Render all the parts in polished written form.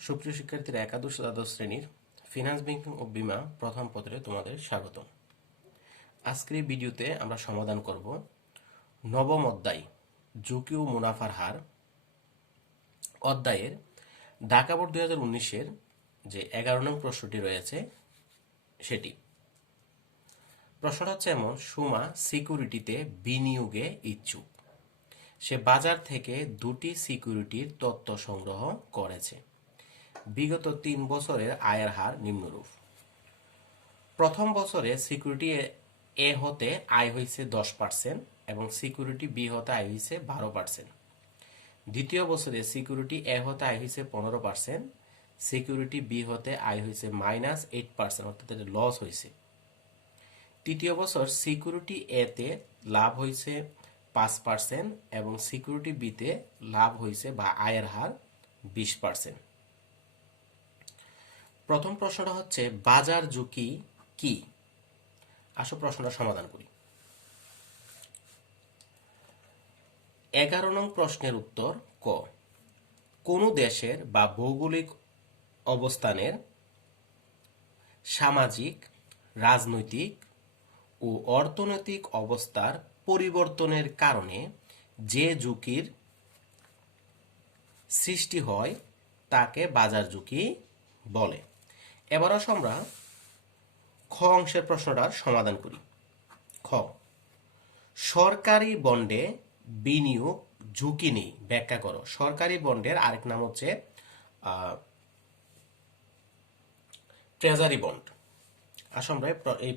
সুপ্রিয় শিক্ষার্থীরা, একাদশ দ্বাদশ শ্রেণীর ফিনান্স ব্যাংকিং ও বীমা প্রথম পত্রে তোমাদের স্বাগত। আজকের এই ভিডিওতে আমরা সমাধান করব নবম অধ্যায় ঝুঁকি ও মুনাফার হার অধ্যায়ের ঢাকা বোর্ড 2019-এর যে 11 নং প্রশ্নটি রয়েছে সেটি। প্রশ্নটা হচ্ছে এমন: সুমা সিকিউরিটিতে বিনিয়োগে ইচ্ছুক। সে বাজার থেকে দুটি সিকিউরিটির তথ্য সংগ্রহ করেছে। বিগত 3 বছরের আয়ের হার নিম্নরূপ। প্রথম বছরে সিকিউরিটি এ হতে আয় হয়েছে 10% এবং সিকিউরিটি বি হতে আয় হয়েছে 12%। দ্বিতীয় বছরে সিকিউরিটি এ হতে আয় হয়েছে 15%, সিকিউরিটি বি হতে আয় হয়েছে -8%, অর্থাৎ এটা লস হয়েছে। তৃতীয় বছর সিকিউরিটি এ তে লাভ হয়েছে 5% এবং সিকিউরিটি বি তে লাভ হয়েছে বা আয়ের হার 20%। প্রথম প্রশ্নটা হচ্ছে বাজার ঝুঁকি কি? আসো প্রশ্নটা সমাধান করি। 11 নং প্রশ্নের উত্তর ক। কোন দেশের বা ভৌগোলিক অবস্থানের সামাজিক, রাজনৈতিক ও অর্থনৈতিক অবস্থার পরিবর্তনের কারণে যে ঝুঁকির সৃষ্টি হয় তাকে বাজার ঝুঁকি বলে। এবার আসো আমরা খ অংশের প্রশ্নটার সমাধান করি। খ, সরকারি বন্ডে বিনিয়োগ ঝুঁকি নেই, ব্যাখ্যা করো। সরকারি বন্ডের আরেক নাম হচ্ছে ট্রেজারি বন্ড। আসো আমরা এই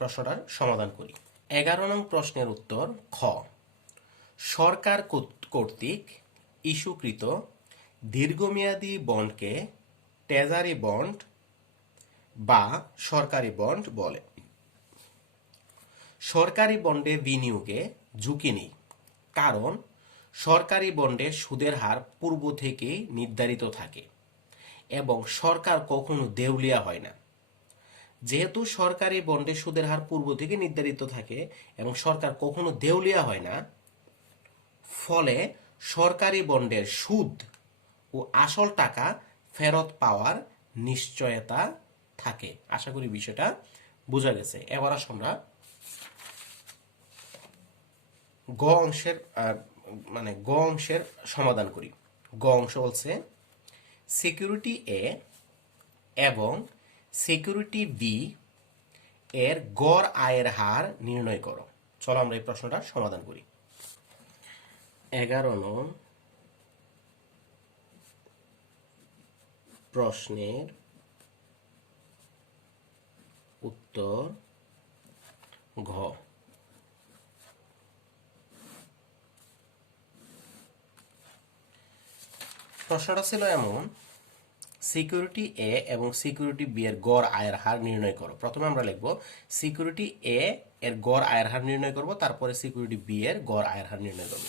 প্রশ্নটার সমাধান করি। 11 নং প্রশ্নের উত্তর খ। সরকার কর্তৃক ইস্যুকৃত দীর্ঘমেয়াদী বন্ডকে ট্রেজারি বন্ড বা সরকারি বন্ড বলে। সরকারি বন্ডে বিনিয়োগে ঝুঁকি নেই, কারণ সরকারি বন্ডে সুদের হার পূর্ব থেকেই নির্ধারিত থাকে এবং সরকার কখনো দেউলিয়া হয় না। যেহেতু সরকারি বন্ডে সুদের হার পূর্ব থেকে নির্ধারিত থাকে এবং সরকার কখনো দেউলিয়া হয় না, ফলে সরকারি বন্ডের সুদ ও আসল টাকা ফেরত পাওয়ার নিশ্চয়তা থাকে। আশা করি বিষয়টা বোঝা গেছে। এবার আসো আমরা গ অংশের সমাধান করি। গ অংশ বলছে সিকিউরিটি এ এবং সিকিউরিটি বি এর গড় আয়ের হার নির্ণয় করো। চলো আমরা এই প্রশ্নটা সমাধান করি। 11 নং প্রশ্নের উত্তর ঘ। প্রশ্নটা ছিল এমন: সিকিউরিটি এ এবং সিকিউরিটি বি এর গড় আয়ের হার নির্ণয় করো। প্রথমে আমরা লিখব সিকিউরিটি এ এর গড় আয়ের হার নির্ণয় করব, তারপরে সিকিউরিটি বি এর গড় আয়ের হার নির্ণয় করব।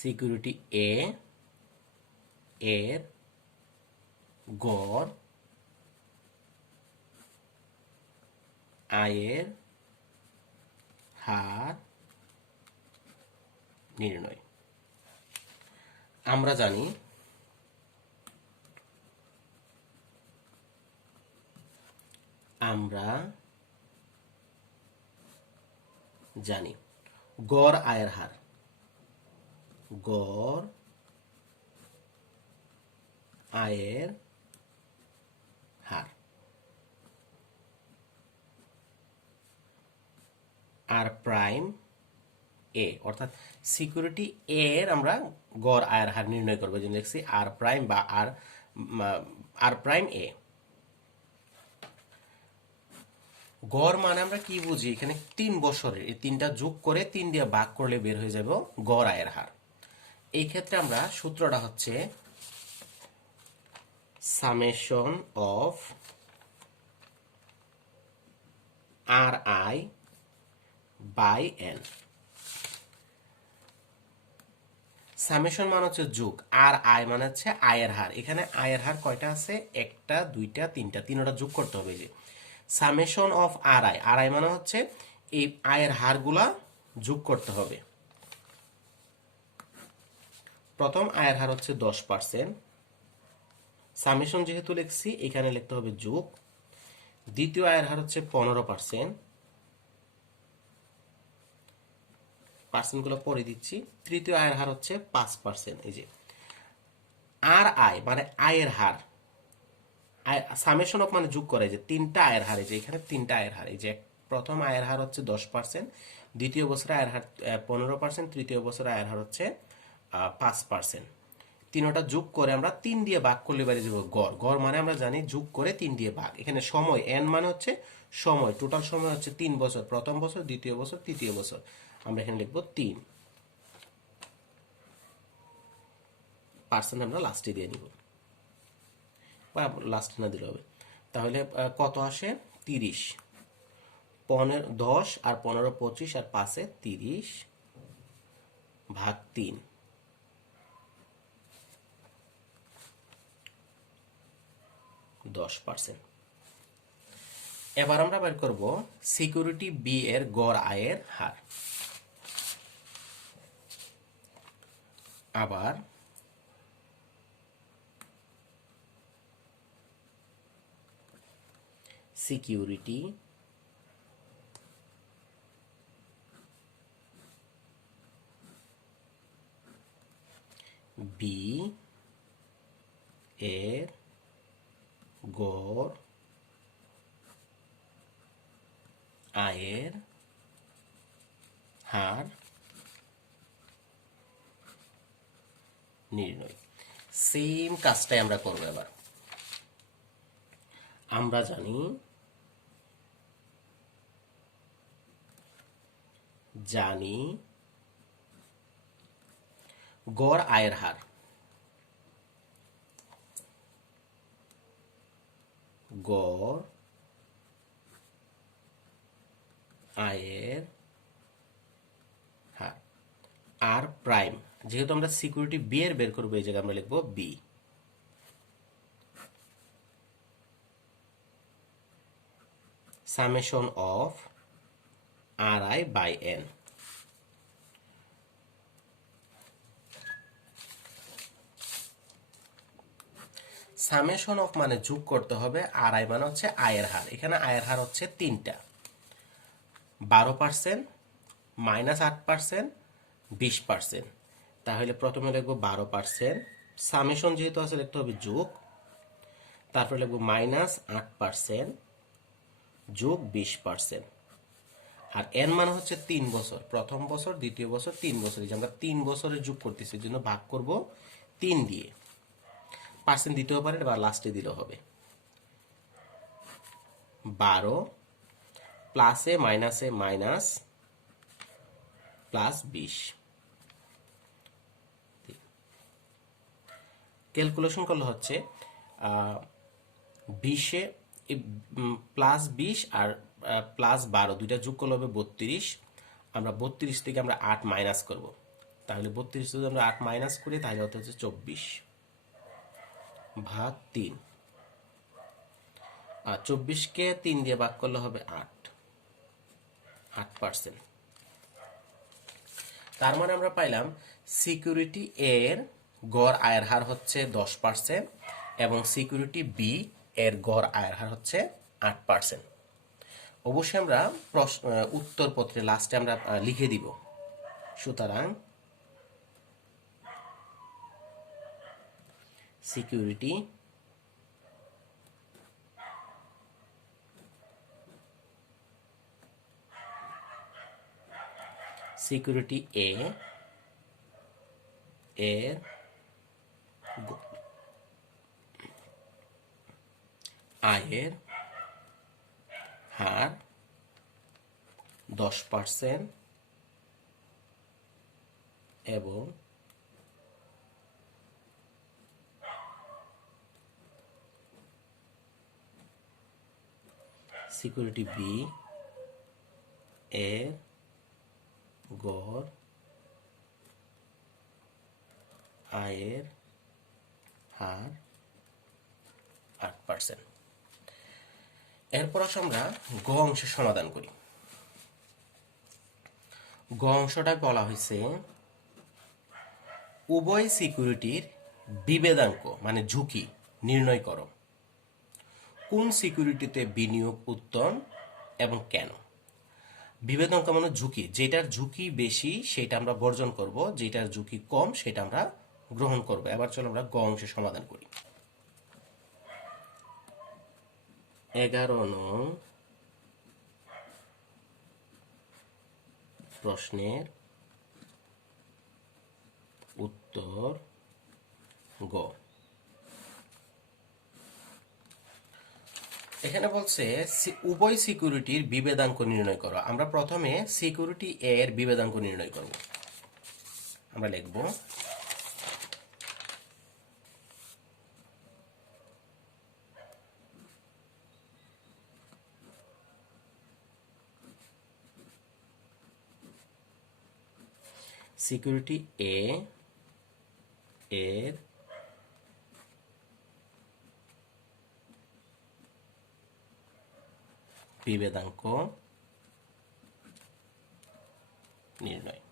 সিকিউরিটি এ এর গড় আয়ের হার নির্ণয়। আমরা জানি গড় আয়ের হার, গড় আয়ের হার আর প্রাইম এ, অর্থাৎ সিকিউরিটি এ এর আমরা গড় আয়ের হার নির্ণয় করবো, যেমন লিখছি আর প্রাইম বা আর প্রাইম এ। গড় মানে আমরা কি বুঝি? এখানে 3 বছরের, এই 3টা যোগ করে 3 দিয়ে ভাগ করলে বের হয়ে যাবে গড় আয়ের হার। এই ক্ষেত্রে আমরা সূত্রটা হচ্ছে summation of R I by N. Summation মানে হচ্ছে যোগ, আর আই মানে হচ্ছে আয়ের হার। এখানে আয়ের হার কয়টা আছে? 1টা 2টা 3টা, 3টা যোগ করতে হবে। যে summation of R I, R I মানে হচ্ছে এই আয়ের হারগুলা যোগ করতে হবে। প্রথম আয়ের হার হচ্ছে 10%, সামেশন যেহেতু লিখছি এখানে লিখতে হবে যোগ। দ্বিতীয় আয়ের হার হচ্ছে 15%, পার্সেন্টগুলো পরে দিচ্ছি। তৃতীয় আয়ের হার হচ্ছে 5%। এই যে আর আই মানে আয়ের হার, সামেশন অফ মানে যোগ করে যে তিনটা আয়ের হার, এই যে এখানে তিনটা আয়ের হার, এই যে প্রথম আয়ের হার হচ্ছে 10%, দ্বিতীয় বছরে আয়ের হার 15%, তৃতীয় বছরে আয়ের হার হচ্ছে 5%। তিনটা যোগ করে আমরা 3 দিয়ে ভাগ করলে বাড়ি যাব গড়। গড় মানে আমরা জানি যোগ করে 3 দিয়ে ভাগ। এখানে সময় এন মানে হচ্ছে সময়, টোটাল সময় হচ্ছে 3 বছর, প্রথম বছর, দ্বিতীয় বছর, তৃতীয় বছর। আমরা এখানে লিখবো 3%, আমরা লাস্টে দিয়ে নিব বা লাস্টে না দিলে হবে। তাহলে কত আসে? 30। 10 আর 15 25 আর 5 30 ভাগ 3, 10%। এবার আমরা বের করব সিকিউরিটি বি এর গড় আয়ের হার। আবার সিকিউরিটি বি এর গড় আয়ের হার নির্ণয়। সেম কাজটাই আমরা করব। এবার আমরা জানি গড় আয়ের হার, গড় আয়ের হার আর প্রাইম, যেহেতু আমরা সিকিউরিটি বি এর বের করবো এই জায়গায় আমরা লিখবো B. Summation of R I by N. Summation of মানে যোগ করতে হবে, আর আই মানে হচ্ছে আয়ের হার। এখানে আয়ের হার হচ্ছে তিনটা, 12%, -8%, 20%। তাহলে প্রথমে লিখবো 12%, সামেশন যেহেতু আছে লিখতে হবে যোগ, তারপরে লিখবো -8% যোগ 20%। আর এন মানে হচ্ছে 3 বছর, প্রথম বছর, দ্বিতীয় বছর, 3 বছর। এই যে আমরা 3 বছরের যোগ করতেছি, এই জন্য ভাগ করব 3 দিয়ে। পার্সেন্ট দিতেও পারে বা লাস্টে দিলেও হবে। 12 প্লাসে মাইনাসে মাইনাস প্লাস 20। ক্যালকুলেশন করলে হচ্ছে 20-এ +20 আর +12 দুইটা যোগ করলে হবে 32। আমরা 32 থেকে আমরা 8 মাইনাস করব। তাহলে 32 যদি আমরা 8 মাইনাস করি তাহলে হতে হচ্ছে 24 ভাগ 3। আর 24-কে 3 দিয়ে ভাগ করলে হবে 8%। তার মানে আমরা পাইলাম সিকিউরিটি এর গড় আয়ের হার হচ্ছে 10% এবং সিকিউরিটি বি এর গড় আয়ের হার হচ্ছে 8%। অবশ্যই আমরা উত্তরপত্রে লাস্টে আমরা লিখে দিব। সুতরাং সিকিউরিটি সিকিউরিটি এ এর আয়ের হার 10% এবং সিকিউরিটি বি এর গড় আয়ের হার 8%। এরপর আসো আমরা গ অংশের সমাধান করি। গ অংশটায় বলা হয়েছে উভয় সিকিউরিটির বিভেদাঙ্ক মানে ঝুঁকি নির্ণয় করো। কোন সিকিউরিটিতে বিনিয়োগ উত্তম এবং কেন? বিভেদাঙ্ক মানে ঝুঁকি, যেটার ঝুঁকি বেশি সেটা আমরা বর্জন করব, যেটার ঝুঁকি কম সেটা আমরা গ্রহণ করব। এবার চলো আমরা গ অংশের সমাধান করি। 11 নং প্রশ্নের উত্তর গ। এখানে বলছে উভয় সিকিউরিটির বিভেদাঙ্ক নির্ণয় করো। আমরা প্রথমে সিকিউরিটি এ এর বিভেদাঙ্ক নির্ণয় করব। আমরা লিখব সিকিউরিটি এ এর বিভেদাঙ্ক নির্ণয়।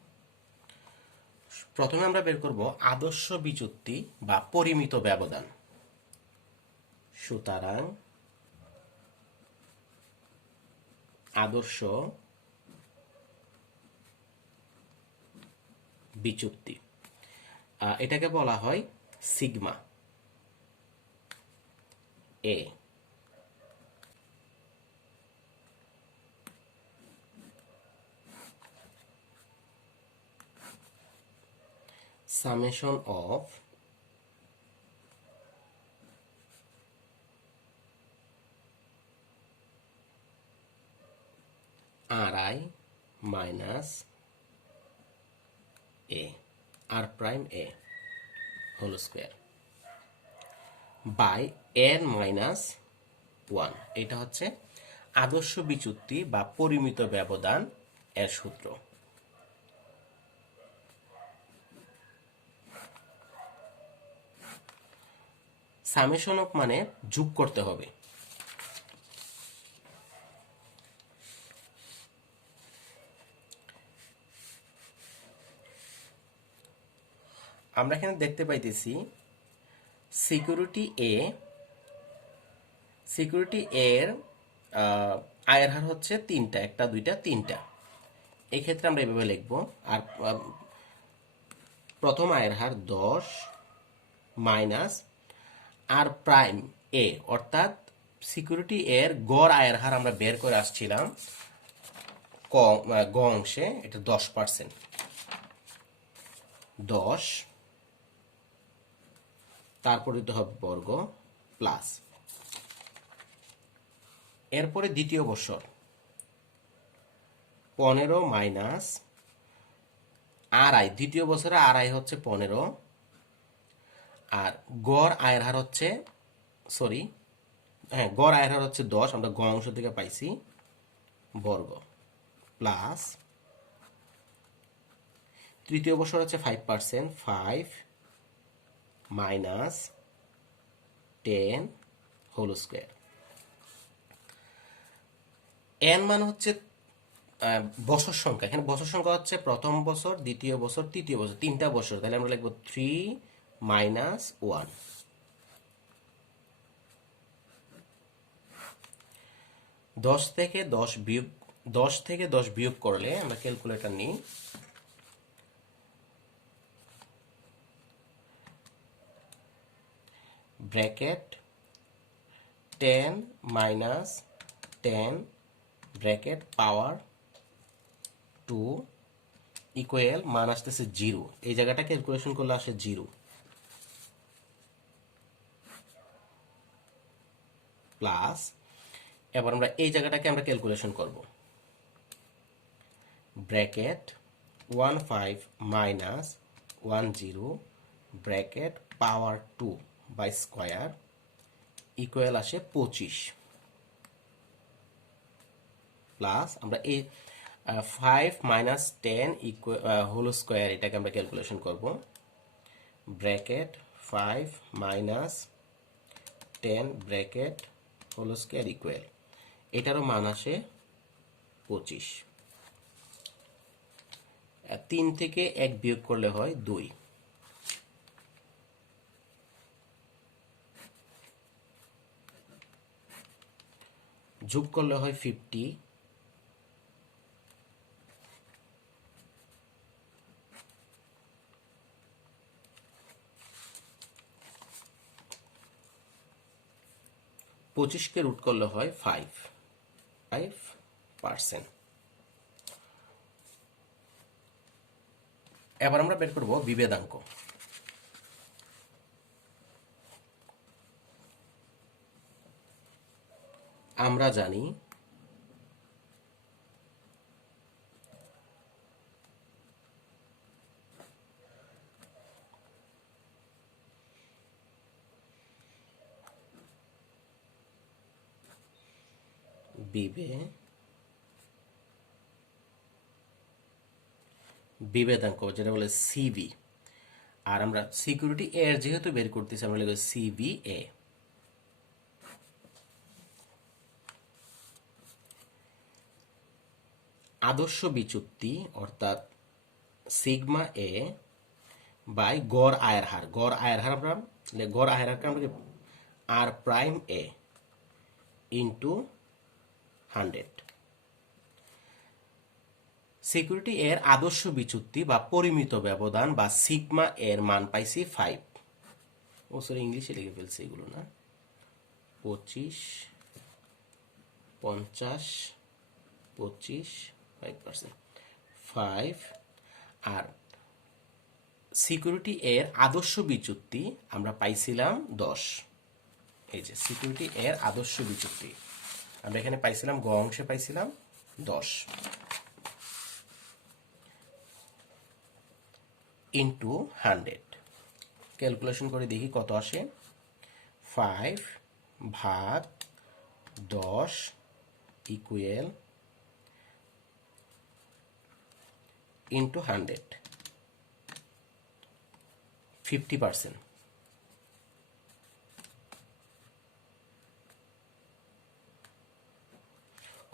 প্রথমে আমরা বের করব আদর্শ বিচ্যুতি বা পরিমিত ব্যবধান। সুতরাং আদর্শ বিচ্যুতি এটাকে বলা হয় sigma A. summation of ri minus a r prime a whole square by n minus 1। এটা হচ্ছে আদর্শ বিচ্যুতি বা পরিমিত ব্যবধান এর সূত্র। সামেশন অফ মানে যোগ করতে হবে। আমরা এখানে দেখতে পাইতেছি সিকিউরিটি এর আয়ের হার হচ্ছে 3টা, 1 2 3টা। এই ক্ষেত্রে আমরা এভাবে লিখব। আর প্রথম আয়ের হার 10 মাইনাস আর প্রাইম এ, অর্থাৎ সিকিউরিটি এর গড় আয়ের হার আমরা বের করে আসছিলাম গ অংশে, এটা 10%। 10 তারপর দিতে হবে বর্গ প্লাস। এরপরে দ্বিতীয় বছর 15 মাইনাস আড়াই, দ্বিতীয় বছরে আড়াই হচ্ছে 15, আর গড় আয়ের হার হচ্ছে গড় আয়ের হার হচ্ছে 10, আমরা গ অংশ থেকে পাইছি বর্গ প্লাস তৃতীয় বছর হচ্ছে 5%, 5 মাইনাস 10 হোল স্কোয়ার। এন মানে হচ্ছে বছর সংখ্যা। এখানে বছর সংখ্যা হচ্ছে প্রথম বছর, দ্বিতীয় বছর, তৃতীয় বছর, 3টা বছর। তাহলে আমরা লিখবো 3 মাইনাস 1। 10 থেকে 10 বিয়োগ করলে আমরা ক্যালকুলেটর নিই। Bracket 10 minus 10 bracket power 2 equal মান আসতেছে 0। এই জায়গাটা ক্যালকুলেশন করলে আসে 0 প্লাস। এবার আমরা এই জায়গাটাকে আমরা ক্যালকুলেশন করব। Bracket 15 minus 10 bracket power 2 by square equal আসে 25 প্লাস আমরা এই 5 মাইনাস 10 হোল স্কয়ার, এটাকে আমরা ক্যালকুলেশন করব। Bracket 5 minus 10 bracket whole square equal এটারও মান আসে 25। 3 থেকে 1 বিয়োগ করলে হয় 2, যোগ করলে হয় 50, পঁচিশকে রুট করলে হয় 5%। এবার আমরা বের করব বিভেদাঙ্ক। আমরা জানি বিভেদাঙ্ক যেটা বলে সিভি, আর আমরা সিকিউরিটি এর যেহেতু বের করতেছি আমরা লিখব সিভিএ। আদর্শ বিচ্যুতি অর্থাৎ সিগমা এ বাই গড় আয়ের হার। গড় আয়ের হার আমরা গড় আয়ের হারকে আমরা আর প্রাইম এ ইন্টু 100। সিকিউরিটি এর আদর্শ বিচ্যুতি বা পরিমিত ব্যবধান বা সিগমা এর মান পাইছি 5। ও সরি, ইংলিশে লিখে ফেলছি এগুলো না। 25, 50, 25, 5%, 5। আর সিকিউরিটি এর আদর্শ বিচ্যুতি আমরা পাইছিলাম 10। এই যে সিকিউরিটি এর আদর্শ বিচ্যুতি আমরা এখানে পাইছিলাম, গ অংশে পাইছিলাম 10 ইন্টু 100। ক্যালকুলেশন করে দেখি কত আসে। 5 ভাগ 10 ইকুয়াল ইন্টু 100, 50%।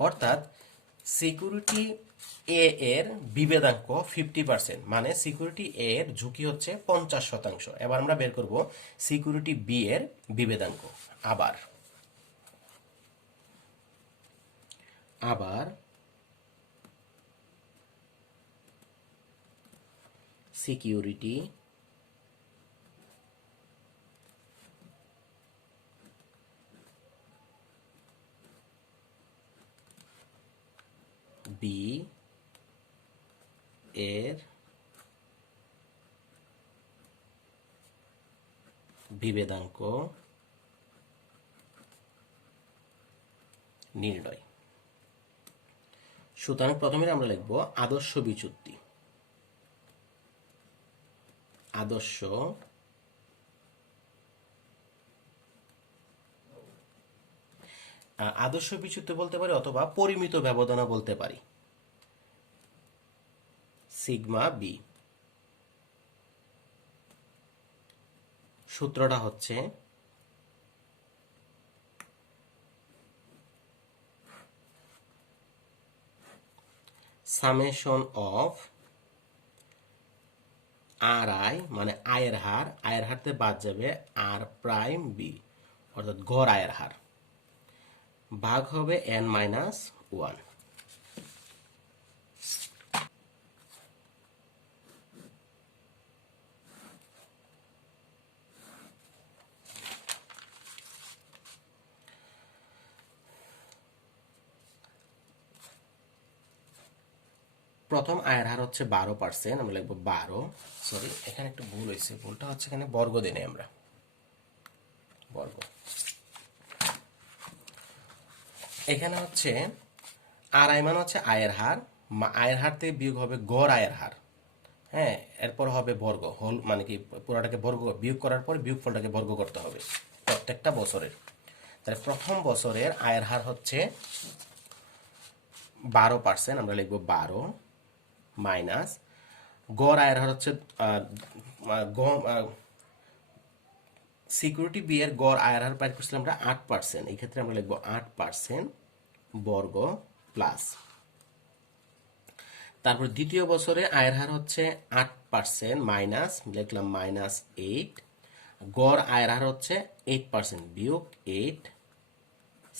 অর্থাৎ সিকিউরিটি এ এর বিভেদাঙ্ক 50%, মানে সিকিউরিটি এ এর ঝুঁকি হচ্ছে 50%। এবার আমরা বের করব সিকিউরিটি বি এর বিভেদাঙ্ক। আবার সিকিউরিটি বি এর বিভেদাঙ্ক নির্ণয়। সুতরাং প্রথমে আমরা লিখব আদর্শ বিচ্যুতি। আদর্শ আদর্শ বিচ্যুতি বলতে পারি অথবা পরিমিত ব্যবধানও বলতে পারি। সিগমা বি সূত্রটা হচ্ছে সামেশন অফ আর আই, মানে আয়ের হার, আয়ের হারতে বাদ যাবে আর প্রাইম বি অর্থাৎ গড় আয়ের হার, ভাগ হবে n-1। প্রথম আয়ের হার হচ্ছে 12%, আমরা লিখবো 12। সরি, এখানে একটু ভুল হয়েছে, ভুলটা হচ্ছে এখানে বর্গ দিনে আমরা বর্গ। এখানে হচ্ছে আর আই মানে হচ্ছে আয়ের হার, আয়ের হার থেকে বিয়োগ হবে গড় আয়ের হার। হ্যাঁ, এরপর হবে বর্গ, হোল মানে কি পুরোটাকে বর্গ, বিয়োগ করার পর বিয়োগফলটাকে বর্গ করতে হবে প্রত্যেকটা বছরের। তাহলে প্রথম বছরের আয়ের হার হচ্ছে 12%, আমরা লিখবো 12 মাইনাস গড় আয়ের হার হচ্ছে সিকিউরিটি বি এর গড় আয়ের হার পাই করছিলাম আমরা 8%, এই ক্ষেত্রে আমরা লিখবো 8% বর্গ প্লাস, তারপর দ্বিতীয় বছরে আয়ের হার হচ্ছে 8% মাইনাস, লিখলাম -8, গড় আয়ের হার হচ্ছে 8% বিয়োগ 8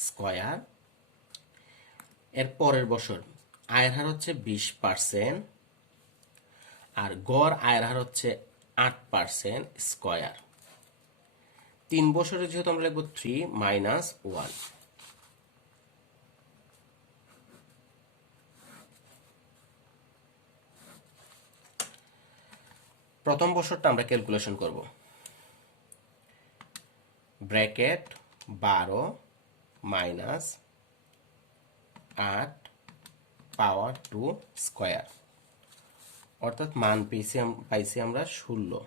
স্কয়ার। এর পরের বছর আয়ের হার হচ্ছে 20% আর গড় আয়ের হার হচ্ছে 8% স্কয়ার। 3 বছরে যেহেতু আমরা লিখবো 3 - 1। প্রথম বছরটা আমরা ক্যালকুলেশন করব। ব্র্যাকেট 12 মাইনাস 8 পাওয়ার 2 স্কয়ার, অর্থাৎ মান পাইছি আমরা 16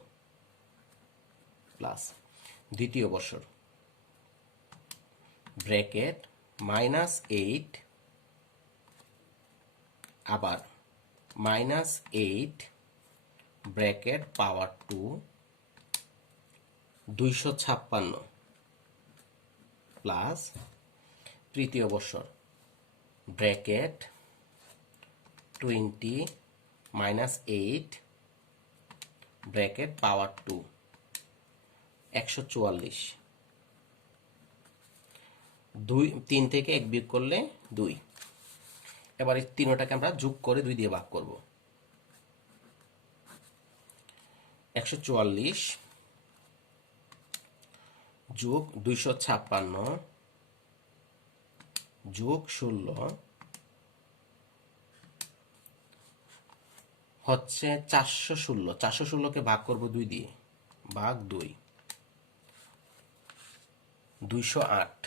প্লাস। দ্বিতীয় বছর ব্র্যাকেট -8 আবার -8 ব্র্যাকেট পাওয়ার 2 256 প্লাস। তৃতীয় বছর ব্র্যাকেট 20 -8 ব্র্যাকেট পাওয়ার 2 144। 3 থেকে 1 বিয়োগ করলে 2। এবার এই তিনটাকে আমরা যোগ করে 2 দিয়ে ভাগ করব। 144 যোগ 256 যোগ 16 হচ্ছে 416। 416কে ভাগ করব 2 দিয়ে, ভাগ 2, 208।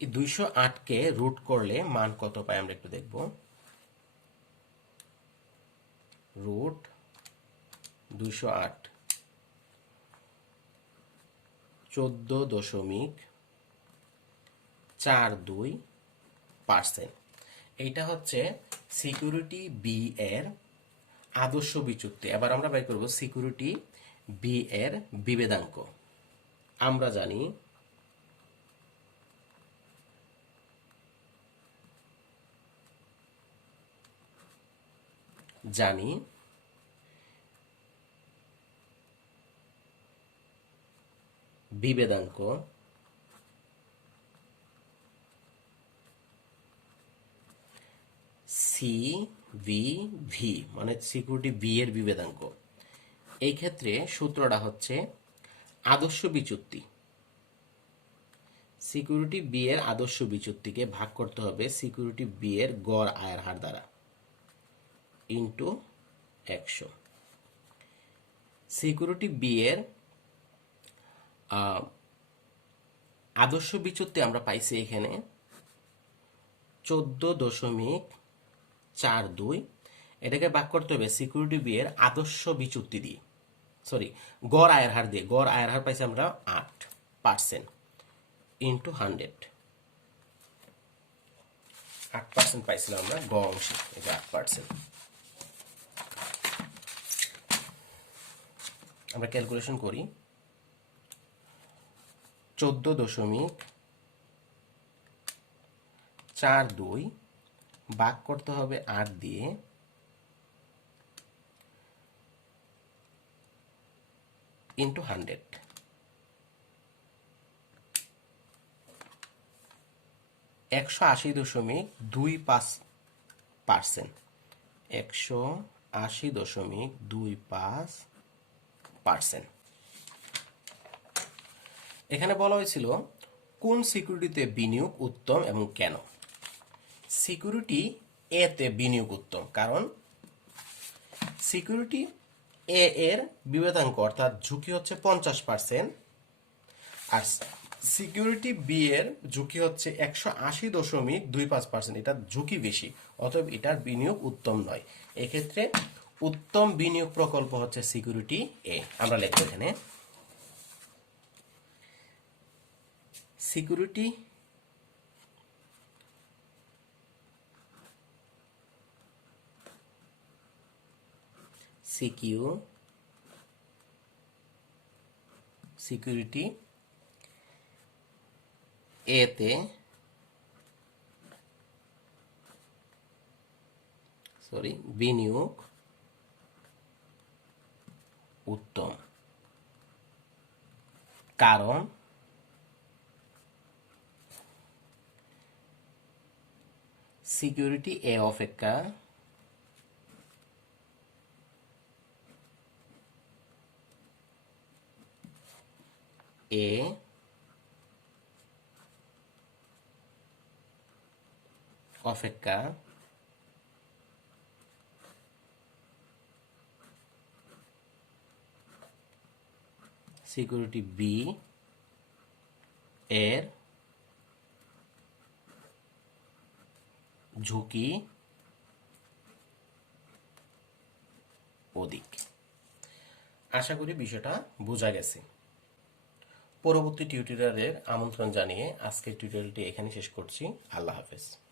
এই 208কে রুট করলে মান কত পাই আমরা একটু দেখব। রুট 208 14.42%। এইটা হচ্ছে সিকিউরিটি বি এর আদর্শ বিচ্যুতি। এবার আমরা বের করব সিকিউরিটি বি এর বিভেদাঙ্ক। আমরা জানি বিভেদাঙ্ক সিভিভি মানে সিকিউরিটি বি এর বিভেদাঙ্ক। এই ক্ষেত্রে সূত্রটা হচ্ছে আদর্শ বিচ্যুতি। সিকিউরিটি বি এর আদর্শ বিচ্যুতিকে ভাগ করতে হবে সিকিউরিটি বি এর গড় আয়ের হার দ্বারা ইন্টু 100। সিকিউরিটি বি এর আদর্শ বিচ্যুতি আমরা পাইছি এখানে 14.42। এটাকে ভাগ করতে হবে সিকিউরিটি বি এর আদর্শ বিচ্যুতি দিয়ে, সরি গড় আয়ের হার দিয়ে। গড় আয়ের হার পাইছি আমরা 8% ইন্টু 100। 8% পাইছিলাম আমরা গ অংশে, এটা 8%। আমরা ক্যালকুলেশন করি। 14.42 ভাগ করতে হবে 8 দিয়ে, ইন্টু 100। 180.25%। 180.25%। এখানে বলা হয়েছিল কোন সিকিউরিটিতে বিনিয়োগ উত্তম এবং কেন। সিকিউরিটি এ তে বিনিয়োগ উত্তম, কারণ সিকিউরিটি এ এর বিভেদাঙ্ক অর্থাৎ ঝুঁকি হচ্ছে 50%, আর সিকিউরিটি বি এর ঝুঁকি হচ্ছে 180.25%। এটা ঝুঁকি বেশি, অতএব এটার বিনিয়োগ উত্তম নয়। এক্ষেত্রে উত্তম বিনিয়োগ প্রকল্প হচ্ছে সিকিউরিটি এ। আমরা লিখব এখানে সিকিউরিটি সিকিউরিটি এতে বিনিয়োগ উত্তম, কারণ সিকিউরিটি এ অপেক্ষা এ অপেক্ষা সিকিউরিটি বি এর ঝুঁকি অধিক। আশা করি বিষয়টা বোঝা গেছে। পরবর্তী টিউটোরিয়ালের আমন্ত্রণ জানিয়ে আজকের টিউটোরিয়ালটি এখানে শেষ করছি। আল্লাহ হাফেজ।